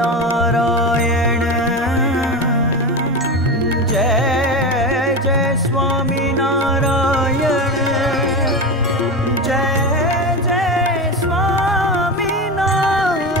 नारायण। जय जय स्वामी नारायण। जय जय स्वामी नारायण।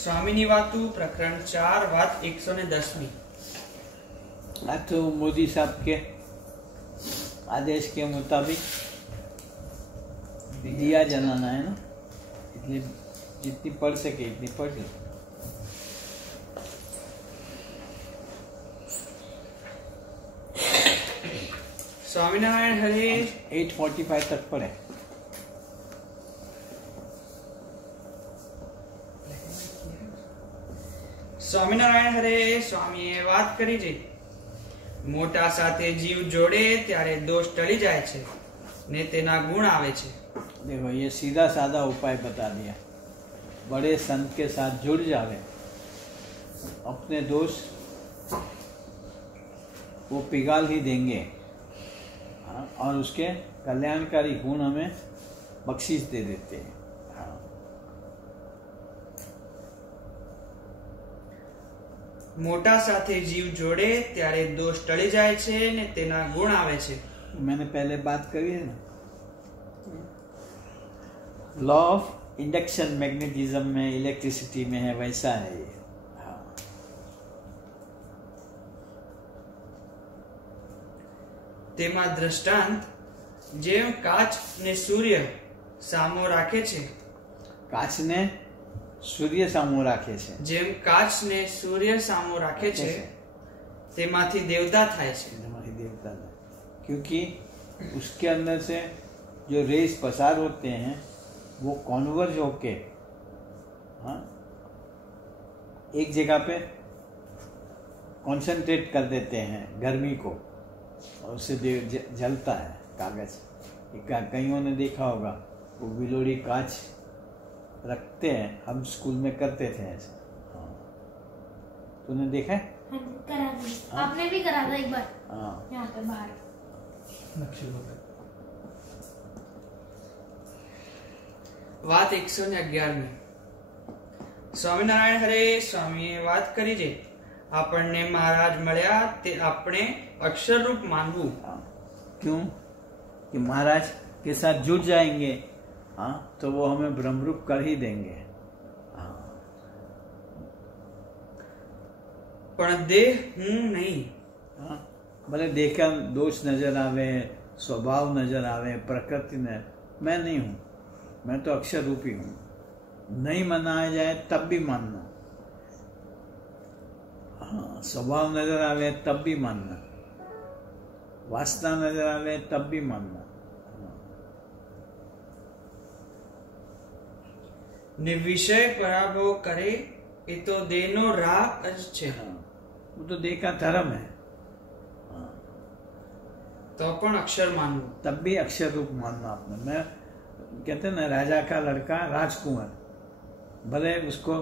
स्वामीनी वातु प्रकरण 4 વાત 110। आज तो मोदी साहब के आदेश के मुताबिक दिया जलाना है ना, इसलिए जितनी पढ़ सके इतनी पढ़ लो। स्वामीनारायण हरे 8:45 तक पढ़े। સ્વામિનારાયણ હરે સ્વામીએ વાત કરી છે, મોટા સાથે જીવ જોડે ત્યારે દોષ ટળી જાય છે ને તેના ગુણ આવે છે। देखो ये सीधा साधा उपाय बता दिया। बड़े संत के साथ जुड़ जावे, अपने दोष वो पिघाल ही देंगे और उसके कल्याणकारी गुण हमें बख्शीश दे देते हैं। મોટા સાથે જીવ જોડે ત્યારે દોષ ટળી જાય છે ને તેના ગુણ આવે છે। मैंने पहले बात करी है ना, लॉ ऑफ इंडक्शन मैग्नेटिज्म में, इलेक्ट्रिसिटी में है, वैसा है ये। તેમાં દ્રષ્ટાંત જેમ કાચ ને સૂર્ય સામો રાખે છે, काच ने सूर्य सामो राखे छे, જેમ કાચ ને સૂર્ય સામો રાખે છે તેમાંથી દેવતા થાય છે। हमारी देवता ने, क्योंकि उसके अंदर से जो रेस पसार होते हैं वो कॉन्वर्ज होके एक जगह पे कंसंट्रेट कर देते हैं गर्मी को, और उससे जलता है कागज। कईयों ने देखा होगा वो बिलोड़ी कांच रखते हैं, हम स्कूल में करते थे ऐसे। तूने देखा है? करा था। आपने भी करा था एक बार। हाँ, यहाँ पे बाहर વાત 111। સ્વામિનારાયણ હરે સ્વામીએ વાત કરી છે, આપણને મહારાજ મળ્યા તે આપણે અક્ષર રૂપ માનવું। क्यों? कि महाराज के साथ जुड़ जाएंगे तो वो हमें ब्रह्मरूप कर ही देंगे। પણ દેહ હું નહીં। भले देखा दोष नजर आवे, स्वभाव नजर आवे, प्रकृति ने, मैं नहीं हूँ, मैं तो अक्षर रूपी हूँ। नहीं मनाया जाए तब भी मानना, स्वभाव नजर आवे तब भी मानना, वासना नजर आवे तब भी मानना। ને વિષય પરાભવ કરે એ તો દેહનો રાગ જ છે। वो तो देह का धर्म है, તો પણ અક્ષર માનવું। तब भी अक्षर रूप मानना आपने। मैं कहते हैं ना, राजा का लड़का राजकुमार, भले उसको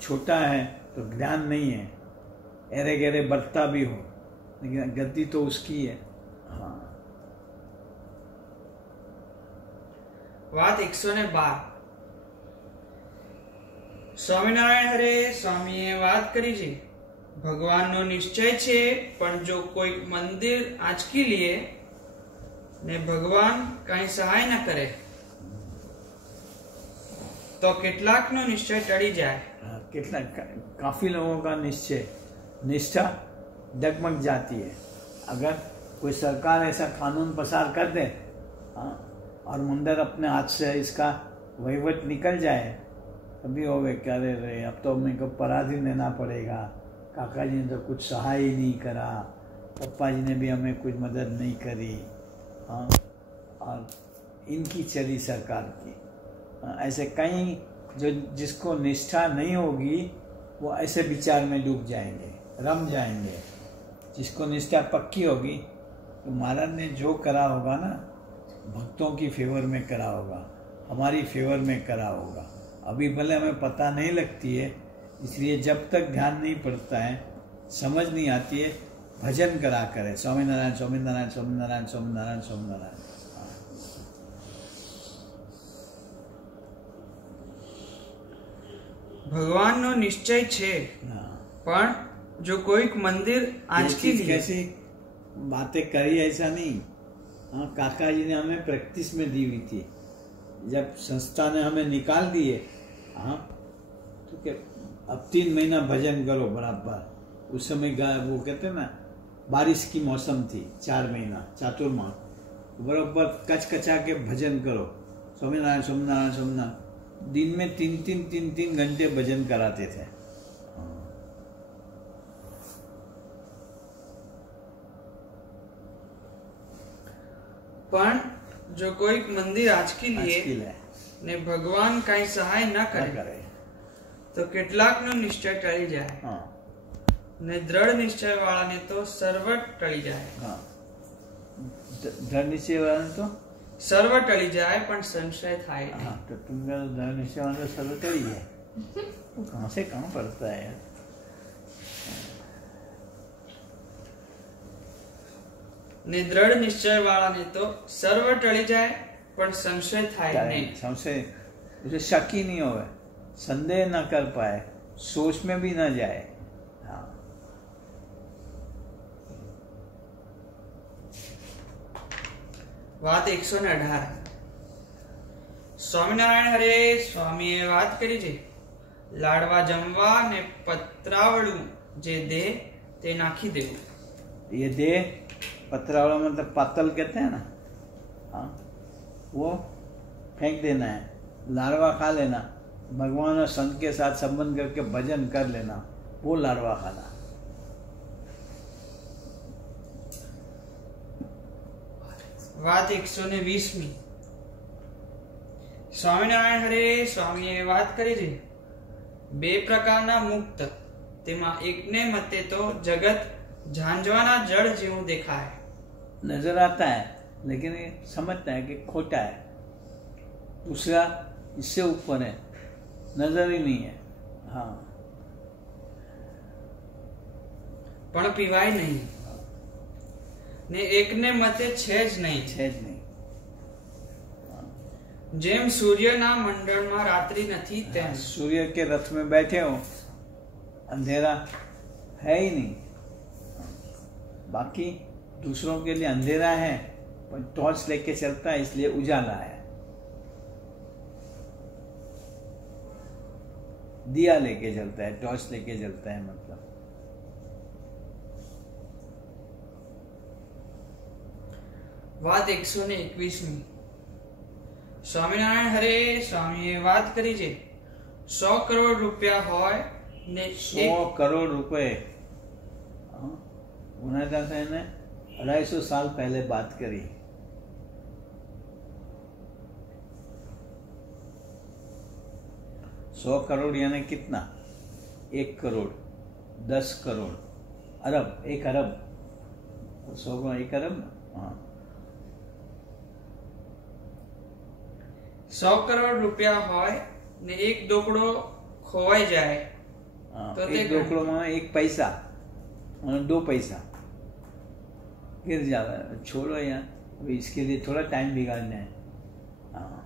छोटा है तो ज्ञान नहीं है, एरे गहरे बरता भी हो, लेकिन गद्दी तो उसकी है। हाँ, વાત 112। સ્વામિનારાયણ હરે સ્વામીએ વાત કરી છે, ભગવાનનો નિશ્ચય છે, પણ જો કોઈ મંદિર આંચકી લે ને ભગવાન કાંઈ સહાય ન કરે તો કેટલાકનો નિશ્ચય ટળી જાય। कितना काफी लोगों का निश्चय, निष्ठा डगमग जाती है। अगर कोई सरकार ऐसा कानून पसार कर दे और मंदिर अपने हाथ से इसका वहीवट निकल जाए, तभी हो गए क्या रहे, अब तो मेरे को पराधीन देना पड़ेगा, काका जी ने तो कुछ सहाय ही नहीं करा, पप्पा जी ने भी हमें कुछ मदद नहीं करी, और इनकी चली सरकार की। ऐसे कई जो जिसको निष्ठा नहीं होगी वो ऐसे विचार में डूब जाएंगे, रम जाएंगे। जिसको निष्ठा पक्की होगी तो महाराज ने जो करा होगा ना, भक्तों की फेवर में करा होगा, हमारी फेवर में करा होगा। अभी भले हमें पता नहीं लगती है, इसलिए जब तक ध्यान नहीं पड़ता है, समझ नहीं आती है, भजन करा करे, स्वामी नारायण स्वामी नारायण स्वामी नारायण स्वामी नारायण स्वामी नारायण। ભગવાનનો નિશ્ચય છે, પણ જો કોઈક મંદિર आज के लिए कैसी बातें करी ऐसा नहीं। हाँ, काका जी ने हमें प्रैक्टिस में दी हुई थी। जब संस्था ने हमें निकाल दिए, हाँ, तो क्या अब 3 महीना भजन करो बराबर। उस समय वो कहते हैं ना, बारिश की मौसम थी, 4 महीना चातुर्मास, बराबर कचकचा के भजन करो, स्वामीनारायण स्वामीनारायण स्वामीनारायण। दिन में 3 घंटे भजन कराते थे। પણ જો કોઈક મંદિર આજકી લીએ ને ભગવાન કઈ સહાય ન કરે તો કેટલાકનો નિશ્ચય ટળી જાય ને દ્રઢ નિશ્ચય વાળાને તો સર્વ ટળી જાય। દ્રઢ નિશ્ચય વાળાને તો સર્વ ટળી જાય પણ સંશય થાય નહીં। हाँ, तो तुम द्रढ़ निश्चय वाला तो सर्व टली है। वो कहाँ से कहाँ पड़ता है यार। ને દ્રઢ નિશ્ચય વાળાને તો સર્વ ટળી જાય પણ સંશય થાય નહીં। संशय उसे शक ही नहीं होवे, संदेह न कर पाए, सोच में भी न जाए। हाँ, વાત 118। સ્વામિનારાયણ હરે સ્વામીએ વાત કરી છે, લાડવા જમવા ને પત્રાવળું જે દે તે નાખી દેવું। ये दे पत्रावड़ा मतलब पातल कहते हैं ना, हाँ, वो फेंक देना है, लाड़वा खा लेना, भगवान और संत के साथ संबंध करके भजन कर लेना, वो लाड़वा खाना। વાત 120। સ્વામિનારાયણ હરે સ્વામીએ વાત કરી છે, 2 પ્રકારના મુક્ત, તેમાં એકને મતે તો જગત ઝાંઝવાના જળ જેવું દેખાય। नजर आता है लेकिन ये समझता है कि खोटा है। दूसरा इससे ऊपर है, नजर ही नहीं है। हाँ, પણ પીવાય નહીં ને એકને મતે છે જ નહીં। छेद नहीं। જેમ સૂર્યના મંડળમાં રાત્રિ નથી તેમ सूर्य के रथ में बैठे हो, अंधेरा है ही नहीं। बाकी दूसरों के लिए अंधेरा है, पर टॉर्च लेके चलता है इसलिए उजाला है। दिया लेके चलता है, टॉर्च लेके चलता है मतलब। વાત 121। સ્વામિનારાયણ હરે સ્વામીએ વાત કરી છે, 100 કરોડ રૂપિયા હોય ને 100 करोड़ रुपए। उन्होंने ने 250 साल पहले बात करी। सौ करोड़ यानी कितना? 1 करोड़, 10 करोड़, अरब, 1 अरब, 100 को 1 अरब। हाँ, 100 કરોડ રૂપિયા હોય ને એક ડોકડો ખોવાઈ જાય हाँ, तो एक देखना। डोकड़ो में 1 पैसा और 2 पैसा गिर जाता है। छोड़ो यार, अभी इसके लिए थोड़ा टाइम बिगाड़ना है। हाँ,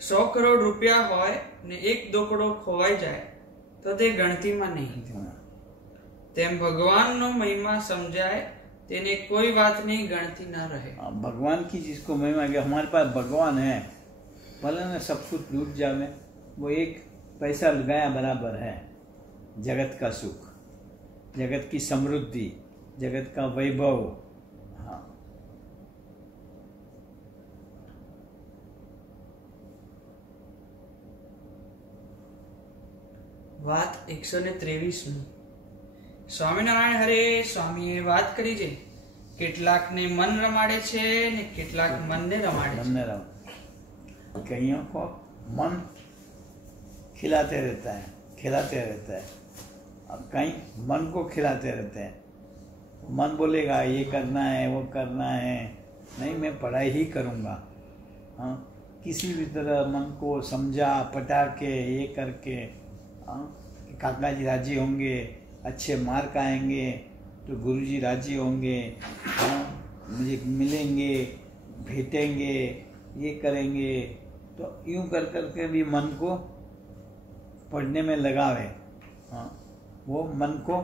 100 કરોડ રૂપિયા હોય ને એક ડોકડો ખોવાઈ જાય તો તે ગણતીમાં નહીં। તેમ ભગવાનનો મહિમા સમજાય તેને કોઈ વાતની ગણતી ન રહે। भगवान की जिसको महिमा कि हमारे पास भगवान है, भले ना सब कुछ लूट जावे, वो 1 पैसा लगाया बराबर है। जगत का सुख, जगत की समृद्धि, जगत का वैभव। हाँ, વાત 123। સ્વામિનારાયણ હરે સ્વામીએ વાત કરી છે, કેટલાકને મન રમાડે છે ને કેટલાક મનને રમાડે છે। बनने रहो। कईयों को मन खिलाते रहता है, अब कई मन को खिलाते रहते हैं। मन बोलेगा ये करना है, वो करना है, नहीं मैं पढ़ाई ही करूँगा। हाँ, किसी भी तरह मन को समझा पटा के ये करके, हाँ, काका जी राजी होंगे, अच्छे मार्क आएंगे तो गुरुजी राजी होंगे, हाँ, मुझे मिलेंगे, भेटेंगे, ये करेंगे। तो यूं कर करके भी मन को पढ़ने में लगावे। हाँ, वो मन को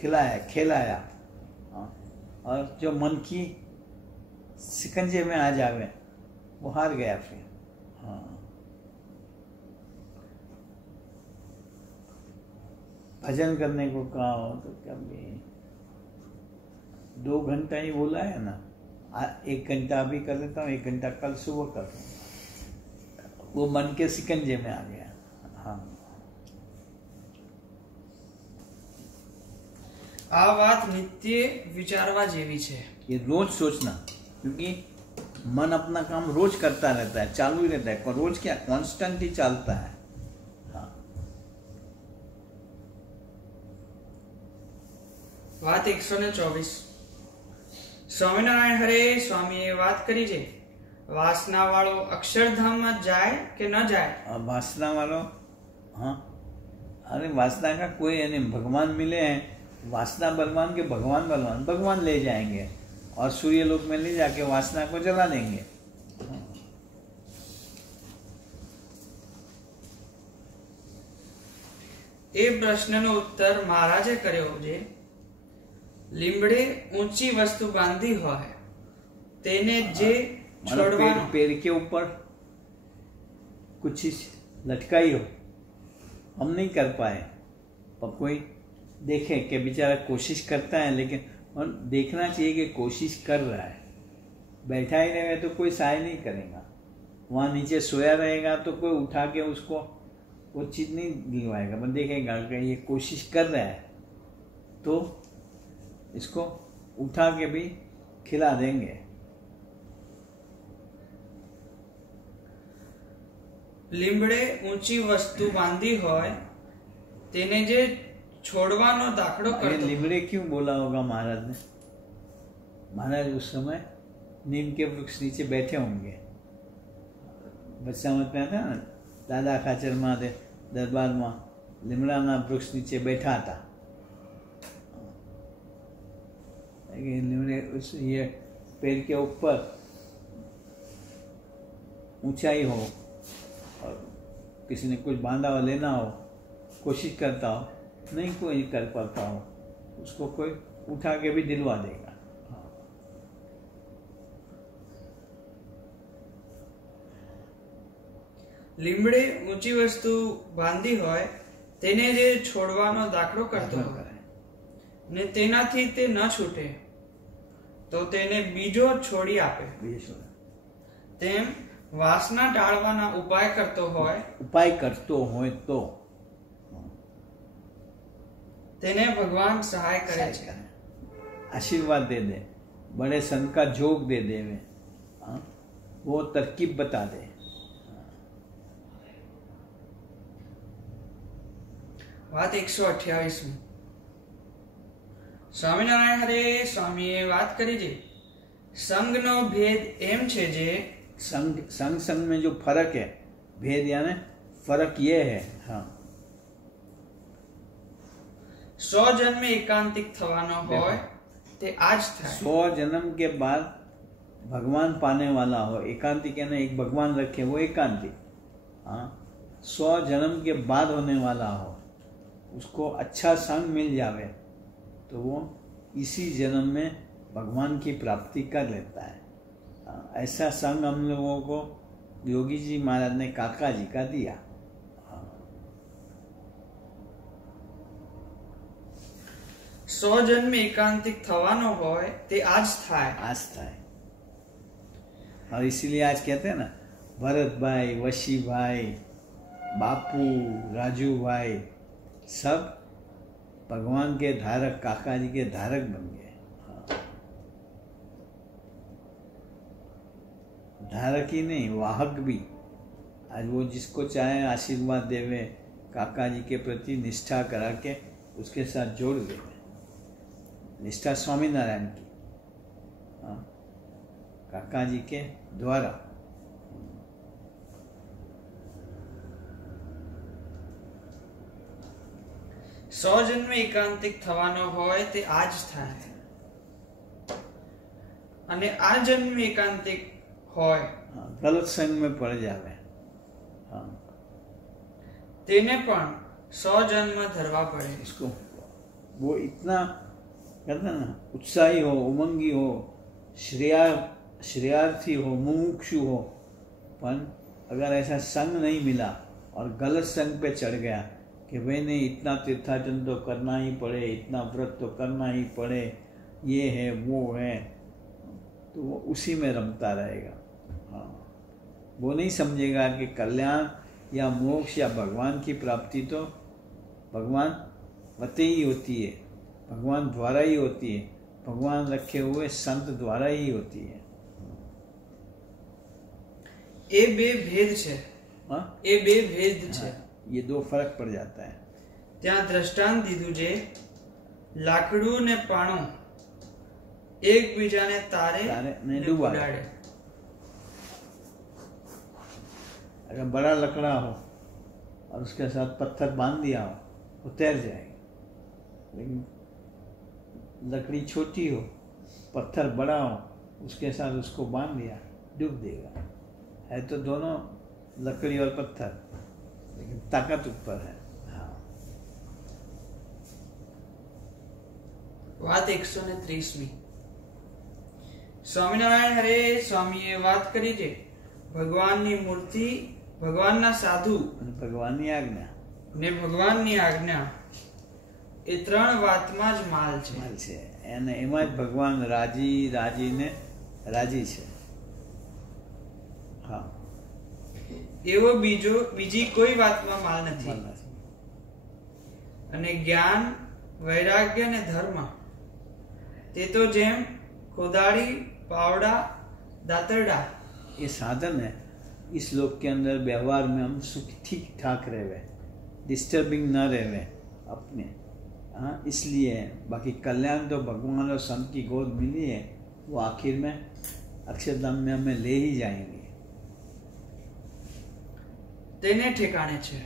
खिलाया, हाँ, और जो मन की शिकंजे में आ जावे वो हार गया फिर। हाँ, भजन करने को कहा हो तो कभी 2 घंटा ही बोला है ना, 1 घंटा अभी कर लेता हूँ, 1 घंटा कल सुबह कर लूँगा। वो मन के शिकंजे में आ गया। हाँ, આ વાત નિત્ય વિચારવા જેવી છે। ये रोज सोचना, क्योंकि मन अपना काम रोज करता रहता है, चालू ही रहता है। रोज क्या, कांस्टेंट ही चलता है। हाँ। વાત 124। સ્વામિનારાયણ હરે સ્વામીએ વાત કરી છે, વાસના વાળો અક્ષરધામમાં જાય કે ન જાય। वासना वालों, हाँ, अरे वासना का कोई है नहीं, भगवान मिले हैं, वासना बलवान के भगवान ले जाएंगे और सूर्य लोक में ले जाके वासना को जला देंगे। એ પ્રશ્નનો ઉત્તર મહારાજે કર્યો છે, લીમડે ઊંચી વસ્તુ બાંધી હોય તેને જે છોડવાનો, पेड़ के ऊपर कुछ चीज लटकाई हो, हम नहीं कर पाए, पर कोई देखे कि बेचारा कोशिश करता है, लेकिन और देखना चाहिए कि कोशिश कर रहा है। बैठा ही रहेगा तो कोई सहाय नहीं करेगा, वहाँ नीचे सोया रहेगा तो कोई उठा के उसको वो चीज़ नहीं दिलवाएगा, पर देखेगा कि ये कोशिश कर रहा है तो इसको उठा के भी खिला देंगे। લીમડે ઊંચી વસ્તુ બાંધી હોય તેને જે છોડવાનો દાખલો अरे કરતો। लिमड़े क्यों बोला होगा महाराज ने? महाराज उस समय नीम के वृक्ष नीचे बैठे होंगे। बच्चा मत में आता ना, दादा खाचर माँ दरबार में લીમડાના વૃક્ષ નીચે बैठा था। લીમड़े उस ये पेड़ के ऊपर ऊंचाई हो और किसी ने कुछ बांधा हो, लेना हो, कोशिश करता हो, नहीं कोई कर पाता हो, उसको कोई उठा के भी दिलवा देगा। લીમડે ઊંચી વસ્તુ બાંધી હોય તેને જે છોડવાનો દાખલો કરતો હોય ને તેનાથી તે ન છૂટે તો તેને બીજો છોડી આપે। તેમ વાસના ટાળવાના ઉપાય કરતો હોય तो તેને ભગવાન સહાય કરે છે। आशीर्वाद दे दे, बड़े संत का जोग दे दे, हाँ, वो तरकीब बता दे। વાત 128। સ્વામિનારાયણ હરે સ્વામીએ વાત કરી છે, સંગનો ભેદ એમ છે જે संग में जो फर्क है, भेद यानी फर्क ये है, हाँ, 100 जन्म एकांतिक थवानो होय ते आज थाय। 100 जन्म के बाद भगवान पाने वाला हो, एकांतिक यानी एक भगवान रखे वो एकांतिक। हाँ, 100 जन्म के बाद होने वाला हो, उसको अच्छा संग मिल जावे तो वो इसी जन्म में भगवान की प्राप्ति कर लेता है। ऐसा संग हम लोगों को योगी जी महाराज ने काका जी का दिया। 100 जन्म एकांतिक थवानो होय ते आज थाय। और इसीलिए आज कहते हैं ना, भरत भाई, वशी भाई, बापू, राजू भाई सब भगवान के धारक, काका जी के धारक बन गए। धारक ही नहीं, वाहक भी। आज वो जिसको चाहे आशीर्वाद देवे, काका जी के प्रति निष्ठा करा के उसके साथ जोड़ देवे। निष्ठा स्वामीनारायण की, हाँ, काका जी के द्वारा। સો જન્મે એકાંતિક થવાનો હોય તે આજ થાય, અને આ જન્મે એકાંતિક હોય हाँ, गलत संग में पड़ जावे, हाँ, તેને પણ 100 જન્મ ધરવા પડે। इसको वो इतना कहते ना उत्साही हो, उमंगी हो, श्रेयार्थी हो, मुमुक्षु हो, पर अगर ऐसा संग नहीं मिला और गलत संग पे चढ़ गया कि भाई नहीं इतना तीर्थाटन तो करना ही पड़े, इतना व्रत तो करना ही पड़े, ये है वो है, तो वो उसी में रमता रहेगा। हाँ, वो नहीं समझेगा कि कल्याण या मोक्ष या भगवान की प्राप्ति तो भगवान वते ही होती है, भगवान द्वारा ही होती है, भगवान रखे हुए संत द्वारा ही होती है। એ બે ભેદ છે, हाँ? એ બે ભેદ છે। हाँ, ये दो फर्क पड़ जाता है। ત્યાં દ્રષ્ટાંત દીધું છે, લાકડું ને પાણો એકબીજાને તારે તારે ને ને ડૂબાડે। ઉડાડે। अगर बड़ा लकड़ा हो और उसके साथ पत्थर बांध दिया हो तो तैर जाएगी, लेकिन लकड़ी छोटी हो, पत्थर बड़ा हो, उसके साथ उसको बांध दिया, डूब देगा। है तो दोनों लकड़ी और पत्थर, लेकिन ताकत ऊपर है। हाँ, વાત 130મી। સ્વામિનારાયણ હરે સ્વામીએ વાત કરી છે, ભગવાનની મૂર્તિ, ભગવાનના સાધુ અને ભગવાનની આજ્ઞા ને ભગવાનની આજ્ઞા, એ ત્રણ વાતમાં જ માલ છે। માલ છે, અને એમાં જ ભગવાન રાજીને રાજી છે। હા, એવો બીજી કોઈ વાતમાં માલ નથી। માલ નથી। અને જ્ઞાન, વૈરાગ્ય ને ધર્મ, તે તો જેમ કોદાળી, પાવડા, દાતરડા, ये साधन है। इस लोक के अंदर व्यवहार में हम सुख ठीक ठाक रहे, डिस्टर्बिंग न रहे अपने। हाँ, इसलिए बाकी कल्याण तो भगवान और संत की गोद मिली है, वो आखिर में अक्षरधाम में हमें ले ही जाएंगे। તેને ઠેકાણે છે।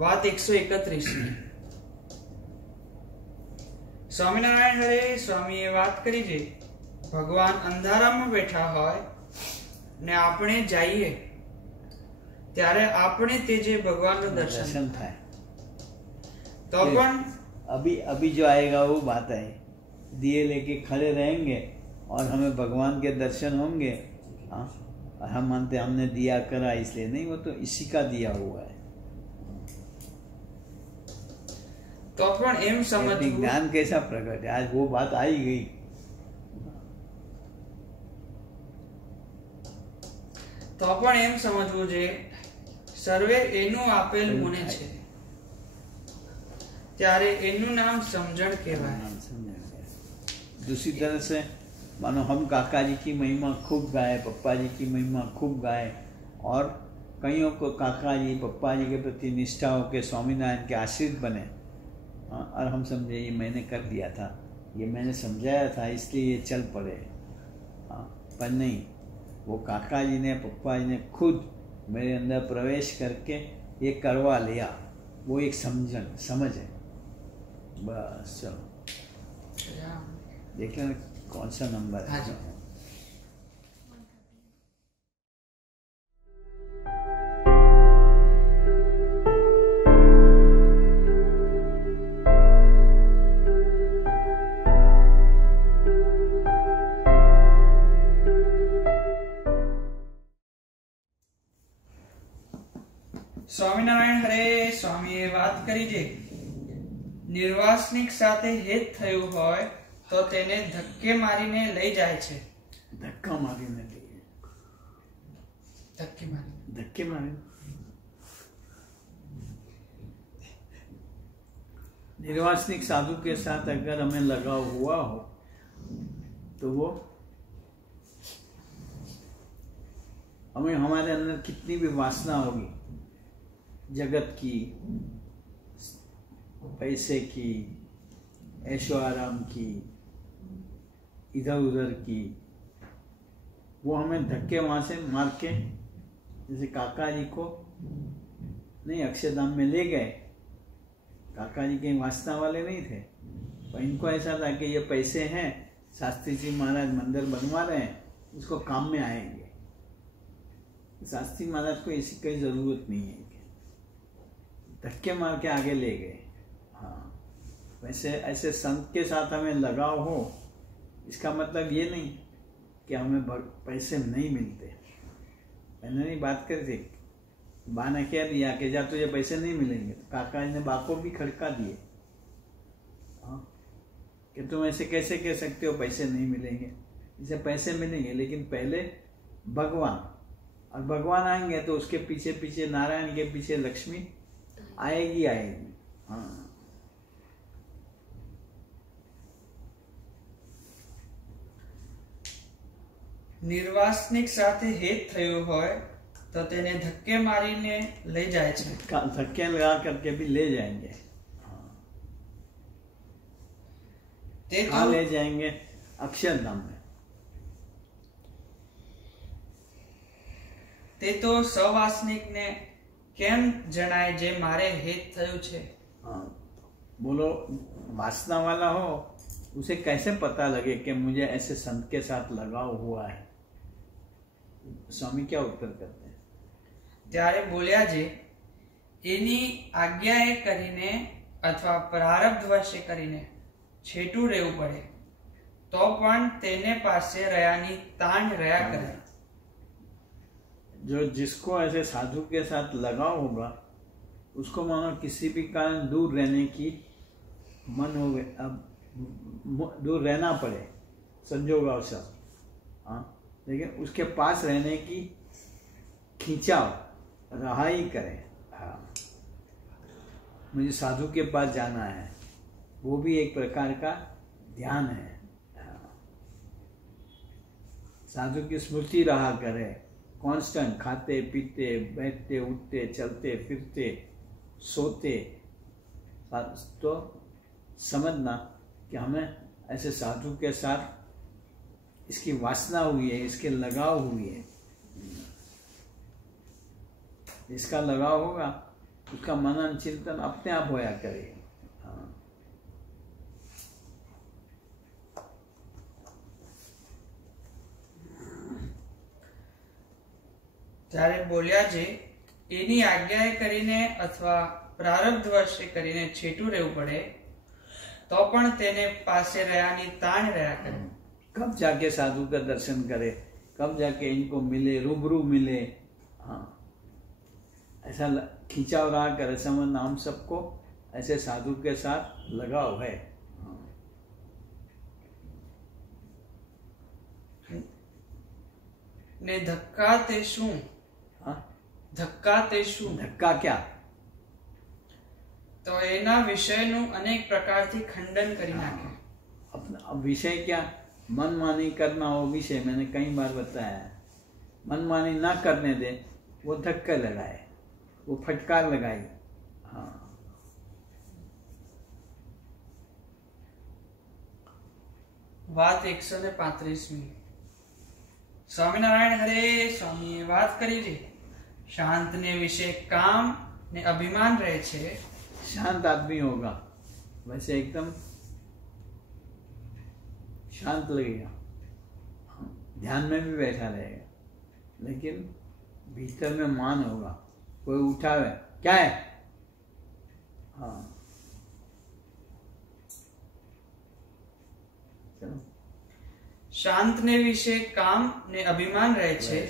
વાત 131મી। સ્વામિનારાયણ હરે સ્વામીએ વાત કરી છે, ભગવાન અંધારામાં બેઠા હોય ને આપણે જઈએ ત્યારે આપણે તે જે ભગવાનનું દર્શન दर्शन था। તો પણ अभी जो आएगा वो बात है, दिए लेके खड़े रहेंगे और हमें भगवान के दर्शन होंगे। हाँ, और हम मानते हमने दिया करा इसलिए नहीं, वो तो इसी का दिया हुआ है। તો પણ એમ कहते સમજવું, ज्ञान कैसा प्रकट है, आज वो बात आई गई। તો પણ એમ સમજવું છે, સર્વે એનું આપેલ મને છે, ત્યારે એનું નામ સમજણ કહેવાય। नाम समझा गया। दूसरी तरह से मानो हम काका जी की महिमा खूब गाए, पप्पा जी की महिमा खूब गाए, और कईयों को काका जी पप्पा जी के प्रति निष्ठा हो के स्वामीनारायण के आश्रित बने। हाँ, और हम समझे ये मैंने कर दिया था, ये मैंने समझाया था इसलिए ये चल पड़े। हाँ, पर नहीं, वो काका जी ने पप्पा जी ने खुद मेरे अंदर प्रवेश करके ये करवा लिया। वो एक समझ है। बस चलो देख लेना कौन सा नंबर हाँ है। जी। સ્વામિનારાયણ હરે સ્વામીએ વાત કરી છે, નિર્વાસનિક સાથે હેત થયું હોય તો તેને ધક્કે મારીને લઈ જાય છે। धक्का मारी ने लिए, ધક્કે મારી धक्के मारे। निर्वासनिक साधु के साथ अगर हमें लगाव हुआ हो तो वो हमें हमारे अंदर कितनी भी वासना होगी, जगत की, पैसे की, ऐशो आराम की, इधर उधर की, वो हमें धक्के वहां से मार के, जैसे काका जी को नहीं अक्षरधाम में ले गए। काका जी के वासना वाले नहीं थे, पर इनको ऐसा था कि ये पैसे हैं, शास्त्री जी महाराज मंदिर बनवा रहे हैं, उसको काम में आएंगे। शास्त्री महाराज को इसी कोई जरूरत नहीं है, धक्के मार के आगे ले गए। हाँ, वैसे ऐसे संत के साथ हमें लगाव हो, इसका मतलब ये नहीं कि हमें पैसे नहीं मिलते। मैंने नहीं बात करी थी, बा ने कह दिया कि जा तुझे पैसे नहीं मिलेंगे, तो काका जी ने बा को भी खड़का दिए। हाँ, कि तुम ऐसे कैसे कह सकते हो पैसे नहीं मिलेंगे, इसे पैसे मिलेंगे, लेकिन पहले भगवान, और भगवान आएंगे तो उसके पीछे पीछे नारायण के पीछे लक्ष्मी आएगी आएगी। हाँ, નિર્વાસનિક સાથે હેત થયું હોય તો તેને ધક્કે મારીને લઈ જાય છે। धक्के लगा करके भी ले जाएंगे। તે हाँ, તો ले जाएंगे अक्षरधाम में। તે તો સવાસનિકને કેમ જણાય જે મારે હેત થયું છે? हाँ, बोलो वासना वाला हो उसे कैसे पता लगे कि मुझे ऐसे संत के साथ लगाव हुआ है? स्वामी क्या उत्तर करते हैं? ત્યારે બોલ્યા જે એની આજ્ઞાએ કરીને અથવા પ્રારબ્ધ વશે કરીને છેટું રહેવું પડે તો પણ તેને પાસે રહ્યાની તાણ રહ્યા કરે। जो जिसको ऐसे साधु के साथ लगाव होगा उसको मानो किसी भी कारण दूर रहने की मन हो गए, अब दूर रहना पड़े संजोग अवसर, हाँ, लेकिन उसके पास रहने की खिंचाव रहा ही करे। हाँ, मुझे साधु के पास जाना है, वो भी एक प्रकार का ध्यान है। हाँ, साधु की स्मृति रहा करे, कांस्टेंट, खाते पीते बैठते उठते चलते फिरते सोते, तो समझना कि हमें ऐसे साधु के साथ इसकी वासना हुई है, इसके लगाव हुई है। इसका लगाव होगा उसका मनन चिंतन अपने आप होया करे। हाँ, ત્યારે બોલ્યા જે એની આજ્ઞાએ કરીને અથવા પ્રારબ્ધ વશે કરીને છેટું રહેવું પડે તો પણ તેને પાસે રહ્યાની તાણ રહ્યા કરે। कब जाके साधु का दर्शन करे, कब जाके इनको मिले, रूबरू मिले। हाँ, ऐसा खिंचाव रहा करे, समझना हम सबको ऐसे साधु के साथ लगाव है। हाँ, ને ધક્કા તે શું? हाँ, ધક્કા તે શું? धक्का क्या? તો એના વિષયનું અનેક પ્રકારથી ખંડન કરી નાખે। अपना अब विषय क्या? मनमानी करना वो विषय, मैंने कई बार बताया है। मनमानी ना करने दे, वो धक्का लगाए, वो फटकार लगाई। हाँ, વાત 135મી। સ્વામિનારાયણ હરે સ્વામીએ વાત કરી છે શાંતને વિશે કામ ને અભિમાન રહે છે। शांत आदमी होगा वैसे एकदम शांत लगेगा, ध्यान में भी बैठा रहेगा, लेकिन भीतर में मान होगा। कोई उठावे क्या है, हाँ, चलो, શાંતને વિશે કામ ને અભિમાન રહે છે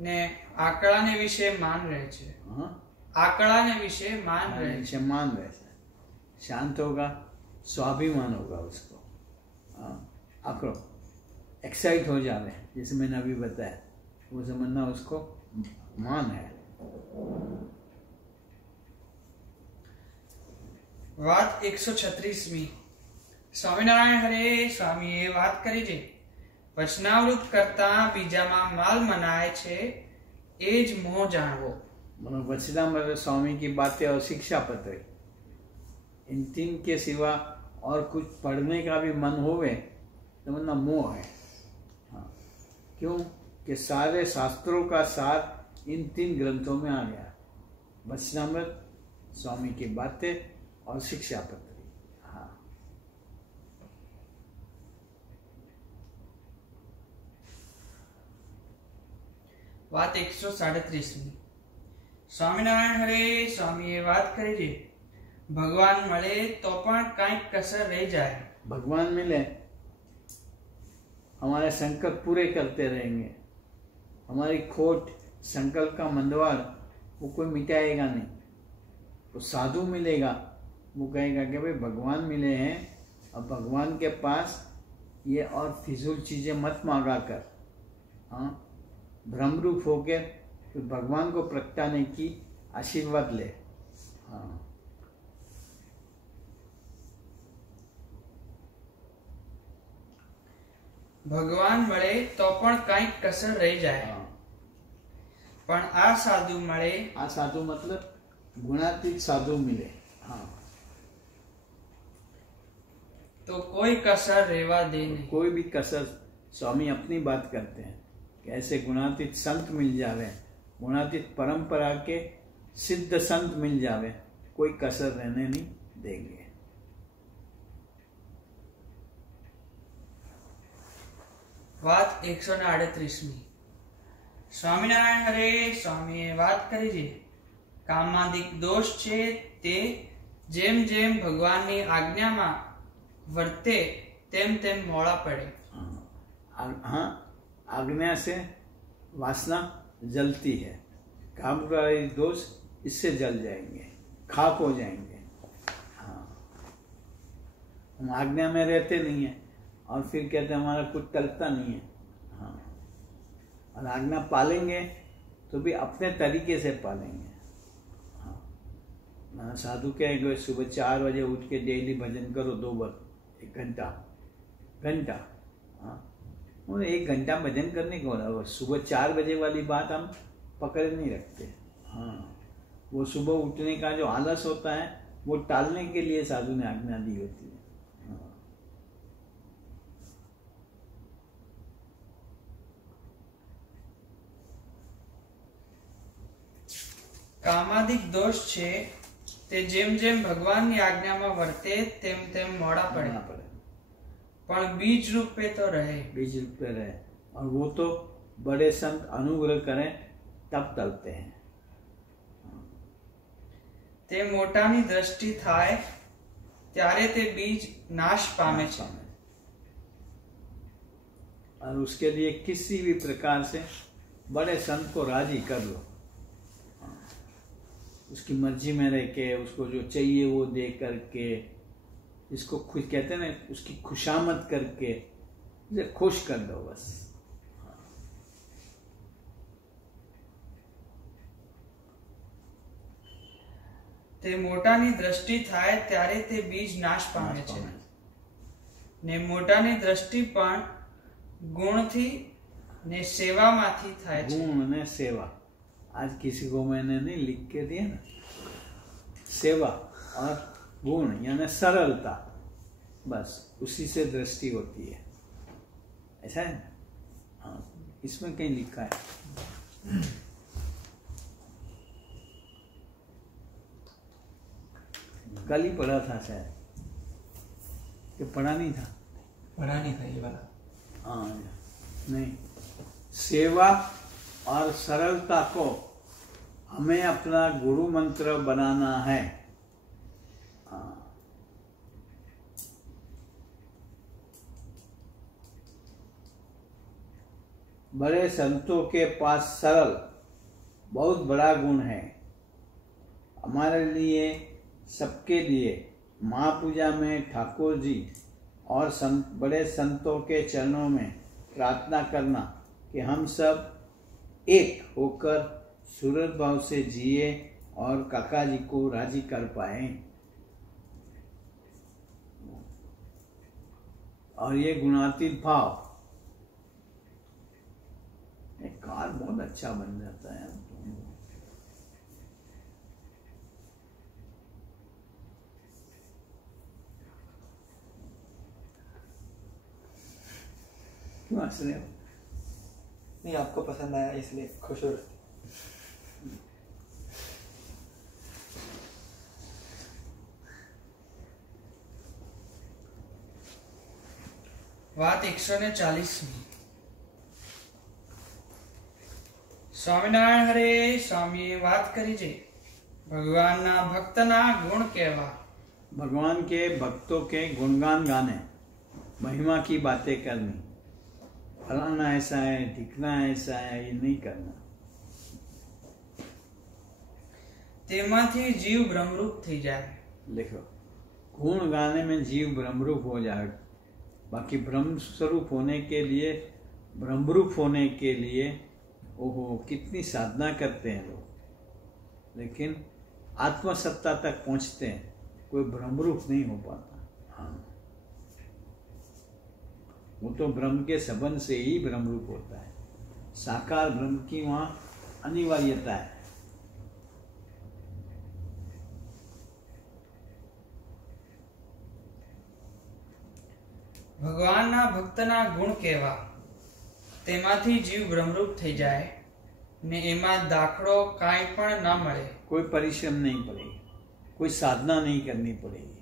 ને આકળાને વિશે માન રહે છે। हाँ, આકળાને વિશે માન રહે છે। नीचे मान रहता है, शांत होगा, स्वाभिमान होगा उसको। हाँ, आकड़ो, एक्साइट हो जावे, जैसे मैंने अभी बताया, वो समझना उसको मान है। વાત 136મી। સ્વામિનારાયણ હરે સ્વામીએ વાત કરી છે વચનાવૃત કરતા બીજામાં માલ મનાય છે એ જ મોહ જાણવો. वचनामृत स्वामी की बातें और शिक्षा पत्र, इन तीन के सिवा और कुछ पढ़ने का भी मन होवे तो मतलब मोह है. हाँ, क्यों कि सारे शास्त्रों का सार इन तीन ग्रंथों में आ गया, वचनामृत, स्वामी की बातें और शिक्षा पत्र. हाँ, વાત 137 સ્વામિનારાયણ હરે સ્વામીએ વાત કરી છે ભગવાન મળે તો પણ કાંઈક કસર રહી જાય. भगवान मिले हमारे संकल्प पूरे करते रहेंगे, हमारी खोट संकल्प का मंदवार वो कोई मिटाएगा नहीं. तो साधु मिलेगा, वो कहेगा कि भाई भगवान मिले हैं, अब भगवान के पास ये और फिजूल चीज़ें मत मांगा कर. हाँ, भ्रमरूप होकर फिर भगवान को प्रगटाने की आशीर्वाद ले. हाँ, ભગવાન મળે તો પણ કાંઈક કસર રહી જાય. हाँ. પણ આ સાધુ મળે आ साधु मतलब गुणातीत साधु मिले. हाँ, તો કોઈ કસર રહેવા દે નહીં. कोई भी कसर, स्वामी अपनी बात करते हैं कि ऐसे गुणातीत संत मिल जावे, गुणातीत परंपरा के सिद्ध संत मिल जावे, कोई कसर रहने नहीं देंगे. વાત 138 સ્વામિનારાયણ હરે સ્વામીએ વાત કરી છે કામાદિક દોષ છે તે જેમ જેમ ભગવાનની આજ્ઞામાં વર્તે તેમ તેમ મોડા પડે. हाँ, आज्ञा से वासना जलती है, कामकारी दोष इससे जल जाएंगे, खाक हो जाएंगे. हाँ, हम आज्ञा में रहते नहीं है और फिर कहते हैं हमारा कुछ टलता नहीं है. हाँ, और आज्ञा पालेंगे तो भी अपने तरीके से पालेंगे. हाँ, मैं साधु कहे कि सुबह 4 बजे उठ के डेली भजन करो 2 बार 1 घंटा. हाँ, उन्हें 1 घंटा भजन करने को बोला. सुबह 4 बजे वाली बात हम पकड़ नहीं रखते. हाँ, वो सुबह उठने का जो आलस होता है वो टालने के लिए साधु ने आज्ञा दी होती है. हाँ. કામાદિક દોષ છે તે જેમ જેમ ભગવાનની આજ્ઞામાં વર્તે તેમ તેમ મોડા પડે. करना पड़े, પણ બીજ રૂપે તો રહે. बीज रूप पे रहे. और वो तो बड़े संत अनुग्रह करें तब टलते हैं. તે મોટાની દ્રષ્ટિ થાય ત્યારે તે બીજ નાશ પામે છે. और उसके लिए किसी भी प्रकार से बड़े संत को राजी कर लो. हाँ, उसकी मर्जी में रह के उसको जो चाहिए वो दे करके, इसको खुश कहते हैं ना, उसकी खुशामद करके उसे खुश कर दो बस. તે મોટાની દ્રષ્ટિ થાય ત્યારે તે બીજ નાશ પામે છે. ને મોટાની દ્રષ્ટિ પણ ગુણથી ને સેવામાંથી થાય છે. गुण ने सेवा, आज किसी को मैंने नहीं लिख के दिया ना, सेवा और गुण यानी सरलता, बस उसी से दृष्टि होती है. ऐसा है. हाँ, इसमें कहीं लिखा है. कल ही पढ़ा था शायद, कि पढ़ा नहीं था. પઢા નહીં થાય એ વાળા. हाँ, नहीं, सेवा और सरलता को हमें अपना गुरु मंत्र बनाना है. हाँ, बड़े संतों के पास सरल बहुत बड़ा गुण है. हमारे लिए, सबके लिए महापूजा में ठाकुर जी और बड़े संतों के चरणों में प्रार्थना करना कि हम सब एक होकर सूरत भाव से जिए और काका जी को राजी कर पाए. और ये गुणातीत भाव, एक कार बहुत अच्छा बन जाता है। क्यों हंस रहे हो? नहीं, आपको पसंद आया इसलिए खुश हो रहे। વાત 140 સ્વામિનારાયણ હરે સ્વામીએ વાત કરી છે ભગવાનના ભક્તના ગુણ કહેવા। भगवान के भक्तों के गुणगान गाने, महिमा की बातें करनी, फलाना ऐसा है, ढिकना ऐसा है, ये नहीं करना। તેમાંથી જીવ ભ્રમરૂપ થઈ જાય। देखो, गुण गाने में जीव ब्रह्मरूप हो जाए। बाकी ब्रह्म स्वरूप होने के लिए, ब्रह्मरूप होने के लिए ओहो कितनी साधना करते हैं लोग, लेकिन आत्मसत्ता तक पहुंचते हैं, कोई ब्रह्मरूप नहीं हो पाता। हाँ, वो तो ब्रह्म के संबंध से ही ब्रह्मरूप होता है। साकार ब्रह्म की वहाँ अनिवार्यता है। ભગવાનના ભક્તના ગુણ કહેવા, તેમાંથી જીવ ભ્રમરૂપ થઈ જાય ને એમાં દાખલો કાંઈ પણ ન મળે। कोई परिश्रम नहीं पड़ेगी, कोई साधना नहीं करनी पड़ेगी,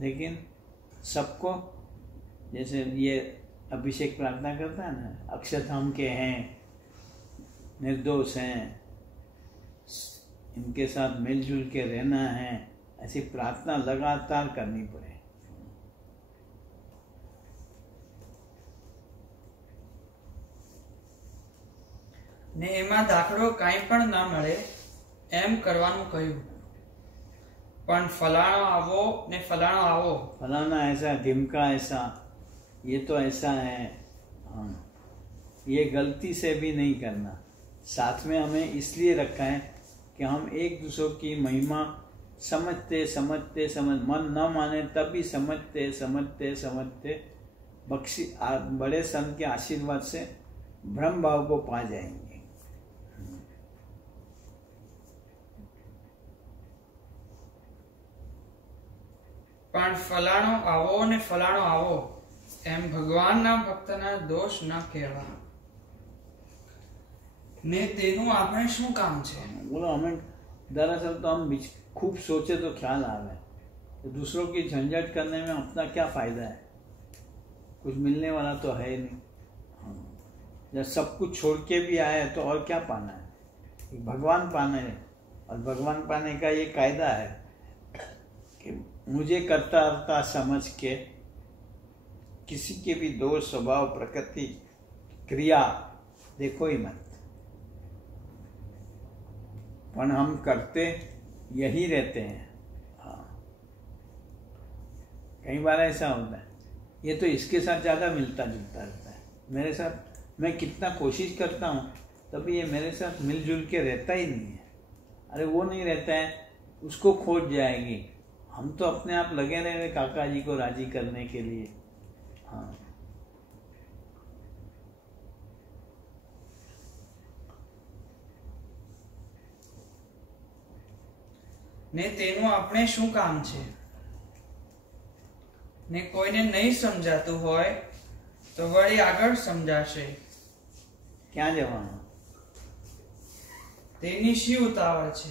लेकिन सबको जैसे ये अभिषेक प्रार्थना करता है ना, अक्षरधाम के हैं, निर्दोष हैं, इनके साथ मिलजुल के रहना है, ऐसी प्रार्थना लगातार करनी पड़े। ને એમાં દાખલો કાંઈ પણ ન મળે એમ કરવાનું કહ્યું। પણ ફલાણો આવો ને ફલાણો આવો, फलाना ऐसा, ढिमका ऐसा, ये तो ऐसा है। हाँ, ये गलती से भी नहीं करना। साथ में हमें इसलिए रखा है कि हम एक दूसरों की महिमा समझते मन न माने तब भी समझते बख्शी बड़े संत के आशीर्वाद से ब्रह्म भाव को पा जाएंगे। પણ ફલાણો આવો ને ફલાણો આવો એમ ભગવાનના ભક્તના દોષ ન કહેવા। ને તેનું આપણે શું કામ છે? बोलो हमें दरअसल तो हम खूब सोचे तो ख्याल आ रहा है, तो दूसरों की झंझट करने में अपना क्या फायदा है? कुछ मिलने वाला तो है ही नहीं। हाँ, जब सब कुछ छोड़ के भी आए तो और क्या पाना है? भगवान पाना है, और भगवान पाने का ये कायदा है कि मुझे कर्ता समझ के किसी के भी दोष, स्वभाव, प्रकृति, क्रिया देखो ही मत। पर हम करते यही रहते हैं। हाँ, कई बार ऐसा होता है, ये तो इसके साथ ज़्यादा मिलता जुलता रहता है, मेरे साथ मैं कितना कोशिश करता हूँ तभी ये मेरे साथ मिलजुल के रहता ही नहीं है। अरे वो नहीं रहता है, उसको खोज जाएगी। हम तो अपने आप लगे रहे काका जी को राजी करने के लिए। हाँ, ને તેનું આપણે શું કામ છે? ને કોઈને નહીં સમજાતું હોય તો વળી આગળ સમજાશે। क्या जवाना? તેની શી ઉતાવળ છે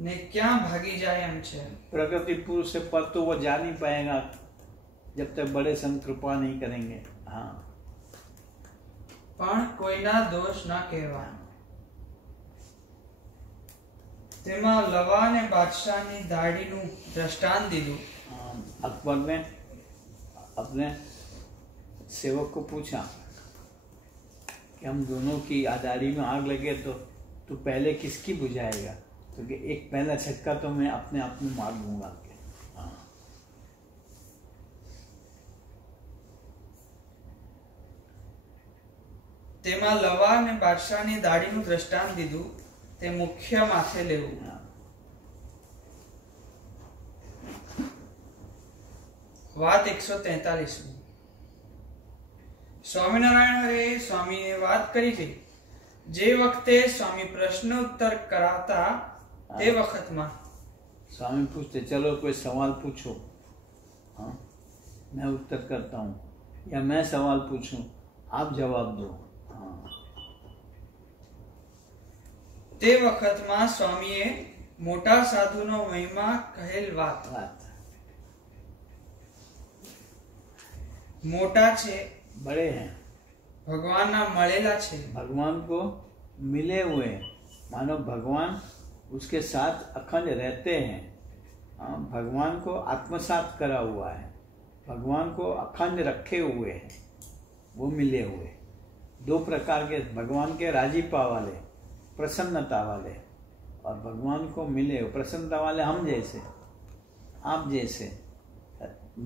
ને ક્યાં ભાગી જાય એમ છે। प्रकृति पुरुष से पर तो वो जा नहीं पाएगा जब तक बड़े संत कृपा नहीं करेंगे। हाँ, પણ કોઈના દોષ ન કહેવા। તેમાં લવા ને બાદશાહની દાઢીનું દ્રષ્ટાંત દીધું। अकबर ने अपने सेवक को पूछा कि हम दोनों की आदारी में आग लगे तो तू पहले किसकी बुझाएगा? तो कि एक पहला छक्का तो मैं अपने आप में मार दूंगा। हाँ, તેમાં લવા ને બાદશાહની દાઢીનું દ્રષ્ટાંત દીધું, તે મુખ્ય માથે લેવું। વાત 143 સ્વામિનારાયણ હરે સ્વામીએ વાત કરી હતી જે વખતે સ્વામી પ્રશ્ન ઉત્તર કરાવતા તે વખતમાં स्वामी पूछते चलो कोई सवाल पूछो, हाँ मैं उत्तर करता हूँ, या मैं सवाल पूछूं आप जवाब दो। हाँ તે વખતમાં સ્વામીએ મોટા સાધુનો મહિમા કહેલ વાત મોટા છે, बड़े हैं, ભગવાનના મળેલા છે, भगवान को मिले हुए हैं, मानो भगवान उसके साथ अखंड रहते हैं। हाँ भगवान को आत्मसात करा हुआ है, भगवान को अखंड रखे हुए हैं, वो मिले हुए। दो प्रकार के भगवान के राजीपा वाले, प्रसन्नता वाले, और भगवान को मिले हुए प्रसन्नता वाले हम जैसे, आप जैसे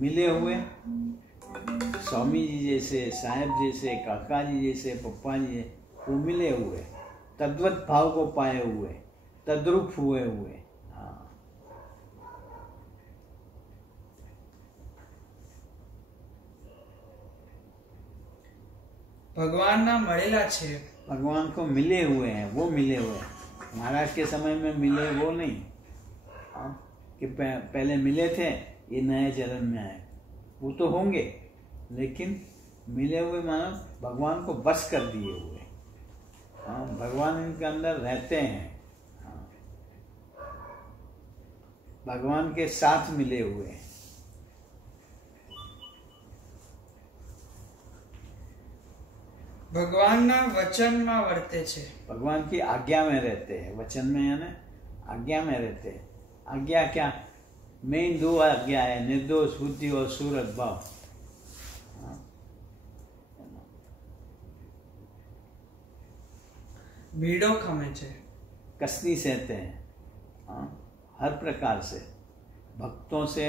मिले हुए, स्वामी जी जैसे, साहेब जैसे, काका जी जैसे, पप्पा जी जैसे, वो मिले हुए, तद्वत भाव को पाए हुए, तद्रूप हुए हुए। हाँ ભગવાનના મળેલા છે, भगवान को मिले हुए हैं, वो मिले हुए हैं। महाराज के समय में मिले वो नहीं, हाँ कि पहले मिले थे ये नए जन्म में आए, वो तो होंगे, लेकिन मिले हुए मानो भगवान को बस कर दिए हुए। हाँ भगवान इनके अंदर रहते हैं, हाँ भगवान के साथ मिले हुए हैं। ભગવાનના વચનમાં વર્તે છે, भगवान की आज्ञा में रहते हैं, वचन में यानी आज्ञा में रहते हैं। आज्ञा क्या, मेन दो आज्ञा है, निर्दोष बुद्धि और सूरत भाव। ભીડો ખમે છે, कसनी सहते हैं, हाँ हर प्रकार से, भक्तों से,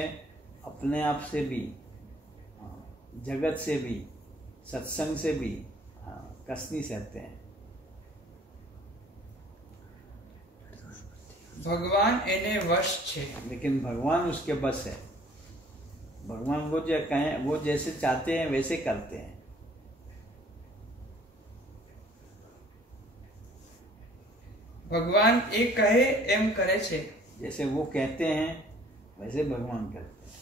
अपने आप से भी, हाँ, जगत से भी, सत्संग से भी, हाँ कसनी सहते हैं। ભગવાન એને વશ છે, लेकिन भगवान उसके बस है। भगवान वो जो कहें, वो जैसे चाहते हैं वैसे करते हैं। ભગવાન એ કહે એમ કરે છે, जैसे वो कहते हैं वैसे भगवान करते हैं।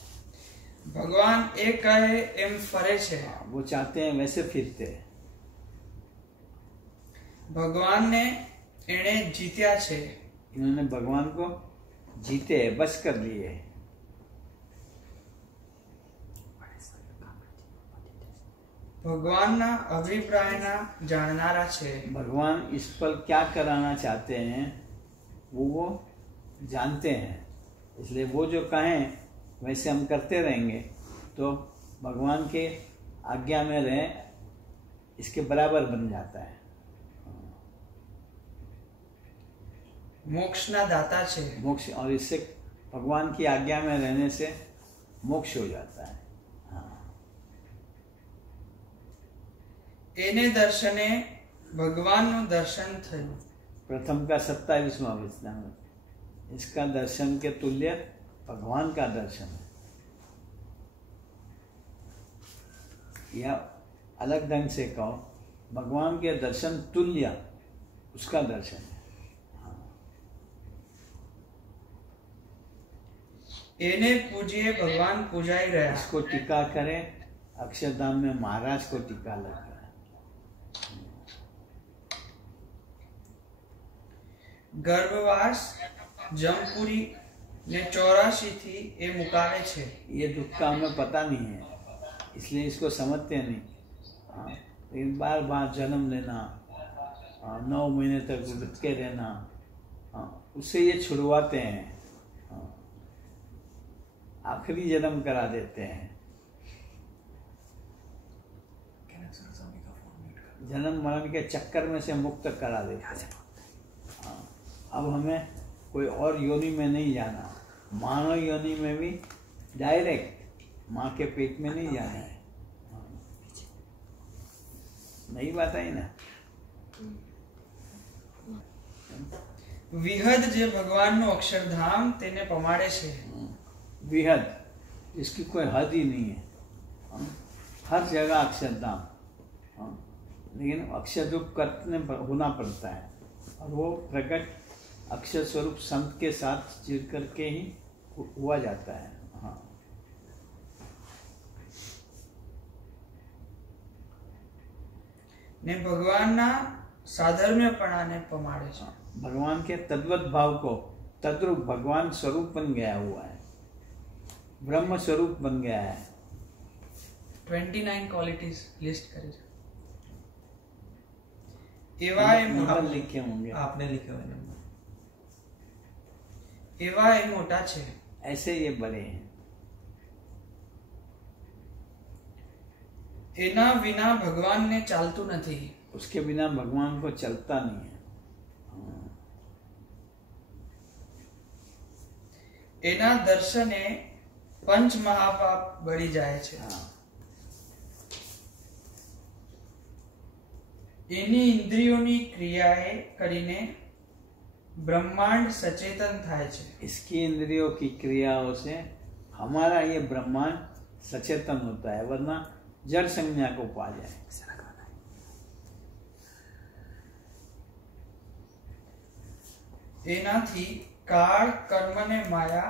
ભગવાન એ કહે એમ ફરે છે, वो चाहते हैं वैसे फिरते हैं। ભગવાનને એણે જીત્યા છે, इन्होंने भगवान को जीते हैं, बस कर लिए हैं। ભગવાનના અભિપ્રાયના જાણનારા છે, भगवान इस पर क्या कराना चाहते हैं वो जानते हैं, इसलिए वो जो कहें वैसे हम करते रहेंगे तो भगवान के आज्ञा में रहें इसके बराबर बन जाता है। મોક્ષના દાતા છે, मोक्ष, और इससे भगवान की आज्ञा में रहने से मोक्ष हो जाता है। એને દર્શને ભગવાનનું દર્શન થયું। प्रथम का 27वां वचन, इसका दर्शन के तुल्य भगवान का दर्शन है, या अलग ढंग से कहो भगवान के दर्शन तुल्य उसका दर्शन है। એને પૂજીએ ભગવાન પૂજાઈ રહ્યા। इसको टीका करें, अक्षरधाम में महाराज को टीका लगा। ગર્ભવાસ જમપુરી ને 84 થી એ મુકાવે છે। ये दुख का हमें पता नहीं है, इसलिए इसको समझते नहीं। हाँ, लेकिन बार बार जन्म लेना, 9 महीने तक भटके रहना, हाँ, उससे ये छुड़वाते हैं। हाँ, आखिरी जन्म करा देते हैं, जन्म मरण के चक्कर में से मुक्त करा देते हैं। हाँ, अब हमें कोई और योनि में नहीं जाना, मानव योनि में भी डायरेक्ट माँ के पेट में नहीं जाना है। नई बात आई ना। વિહદ જે ભગવાનનું અક્ષરધામ તેને પમાડે છે। विहद इसकी कोई हद ही नहीं है। हाँ? हर जगह अक्षरधाम। हाँ? लेकिन अक्षर रूप करने पर होना पड़ता है, और वो प्रकट अक्षर स्वरूप संत के साथ जुड़ करके ही हुआ जाता है। हाँ, ને ભગવાનના સાધર્મ્યપણાને પમાડે છે। भगवान के तद्वत भाव को तद्रूप भगवान स्वरूप बन गया हुआ है, ब्रह्म स्वरूप बन गया है। 29 क्वालिटीज लिस्ट करी છે। એવા એ नंबर लिखे होंगे, आपने लिखे हुए नंबर। એવા એ મોટા છે, ऐसे ये बड़े हैं। એના વિના ભગવાનને ચાલતું નથી। उसके बिना भगवान को चलता नहीं है। એના દર્શને પંચ મહાપાપ બળી જાય છે। हाँ, એની ઇન્દ્રિયોની ક્રિયાએ કરીને બ્રહ્માંડ સચેતન થાય છે। इसकी इंद्रियों की क्रियाओं से हमारा ये ब्रह्मांड सचेतन होता है, वरना जड़ संज्ञा को पा जाए। એનાથી કાળ કર્મ ને માયા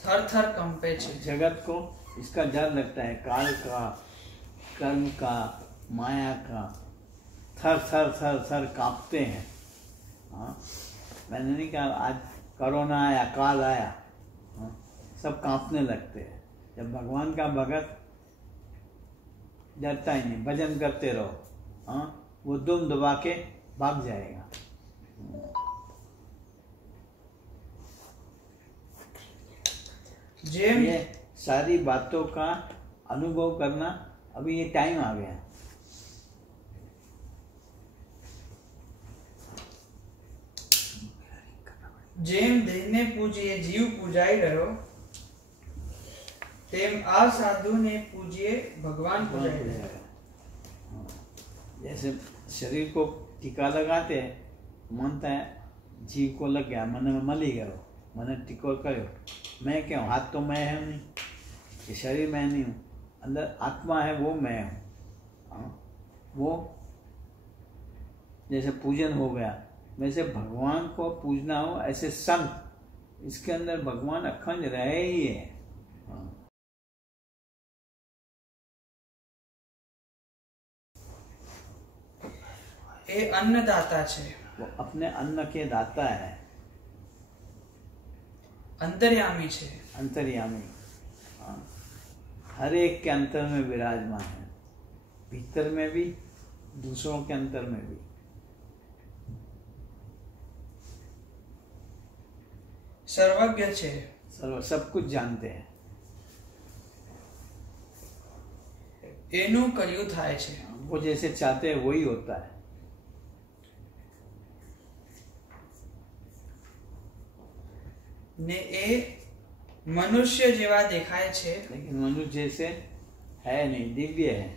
થર થર કંપે છે। जगत को इसका डर लगता है, काल का, कर्म का, माया का, थर थर थर थर कांपते हैं। हाँ, मैंने नहीं कहा आज कोरोना आया, काल आया, हाँ, सब कांपने लगते हैं। जब भगवान का भगत डरता ही नहीं, भजन करते रहो, हाँ, वो दुम दबा के भाग जाएगा। જેમ ये सारी बातों का अनुभव करना अभी ये टाइम आ गया। જેમ દેહને પૂજીએ જીવ પૂજાઈ રહ્યો, તેમ આ સાધુને પૂજીએ ભગવાન પૂજાઈ રહ્યો। जैसे शरीर को टीका लगाते हैं, मानता है जीव को लग गया, मन में मली गयो, मैंने टीको करो, मैं क्या हूँ? हाथ तो मैं है नहीं, ये शरीर मैं नहीं हूँ, अंदर आत्मा है वो मैं हूँ। हाँ, वो जैसे पूजन हो गया, वैसे भगवान को पूजना हो, ऐसे संत, इसके अंदर भगवान अखंड रहे ही है। हाँ, એ અન્નદાતા છે, वो अपने अन्न के दाता है, અંતર્યામી છે। अंतर्यामी। हाँ, हर एक के अंतर में विराजमान है, भीतर में भी, दूसरों के अंतर में भी। સર્વજ્ઞ છે, सब कुछ जानते हैं। એનું કર્યું થાય છે। वो जैसे चाहते हैं वही होता है। ને એ મનુષ્ય જેવા દેખાય છે, लेकिन मनुष्य जैसे है नहीं, दिव्य है।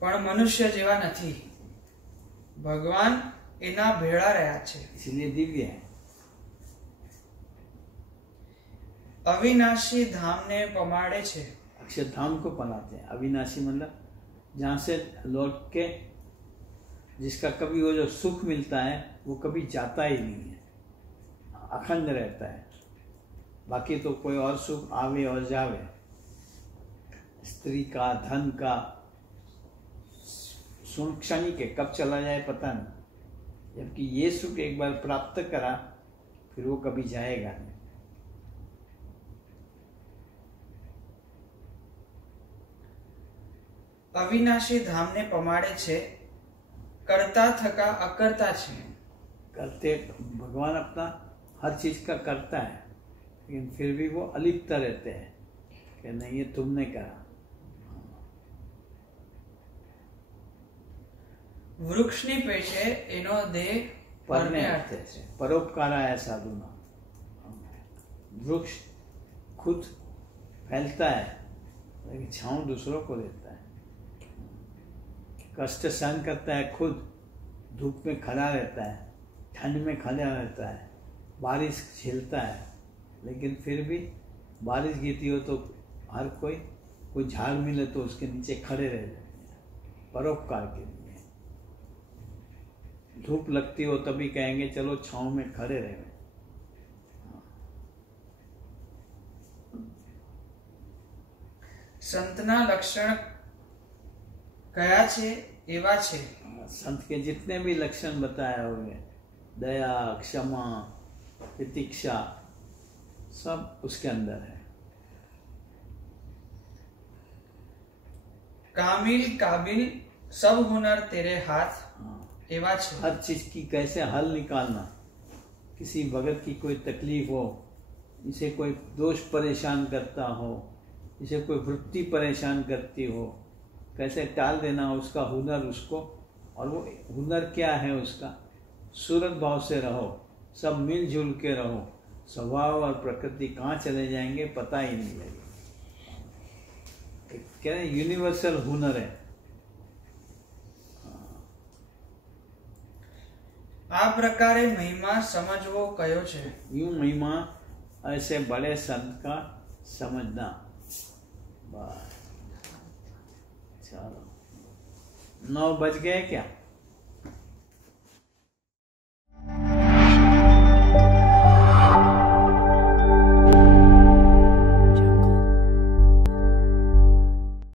પણ મનુષ્ય જેવા નથી। ભગવાન એના ભેળા રહ્યા છે। इसलिए दिव्य है। અવિનાશી ધામને પમાડે છે। अक्षरधाम को पलाते हैं। अविनाशी मतलब जहाँ से लौट के जिसका कभी वो जो सुख मिलता है वो कभी जाता ही नहीं है, अखंड रहता है। बाकी तो कोई और सुख आवे और जावे, स्त्री का, धन का, सुख क्षणिक है, कब चला जाए पता नहीं। जबकि ये सुख एक बार प्राप्त करा फिर वो कभी जाएगा नहीं। અવિનાશી ધામને પમાડે છે, કરતા થકા અકર્તા છે। करते भगवान अपना हर चीज का करता है, लेकिन फिर भी वो अलिप्त रहते हैं कि नहीं ये तुमने करा। વૃક્ષની પેટે એનો દેહ પરને અર્થે છે। परोपकाराय साधुना। वृक्ष खुद फैलता है लेकिन छांव दूसरों को देता है, कष्ट सहन करता है खुद, धूप में खड़ा रहता है, ठंड में खड़ा रहता है, बारिश झेलता है, लेकिन फिर भी बारिश गिरती हो तो हर कोई झाड़ मिले तो उसके नीचे खड़े रह जाते हैं परोपकार के लिए। धूप लगती हो तभी कहेंगे चलो छांव में खड़े रहे। સંતના લક્ષણ કયા છે એવા છે। संत के जितने भी लक्षण बताए हुए, दया, क्षमा, प्रतीक्षा, सब उसके अंदर है। કામિલ કાબિલ सब हुनर तेरे हाथ हाँ, एवा छे। हर चीज की कैसे हल निकालना, किसी भगत की कोई तकलीफ हो, इसे कोई दोष परेशान करता हो, इसे कोई वृत्ति परेशान करती हो, कैसे टाल देना उसका हुनर उसको। और वो हुनर क्या है उसका? सूरत भाव से रहो, सब मिलजुल के रहो, स्वभाव और प्रकृति कहाँ चले जाएंगे पता ही नहीं लगेगा। कह रहे यूनिवर्सल हुनर है। આ પ્રકારે મહિમા સમજવો કયો છે? यूं महिमा ऐसे बड़े संत का समझना। बस चलो 9 बज गए क्या?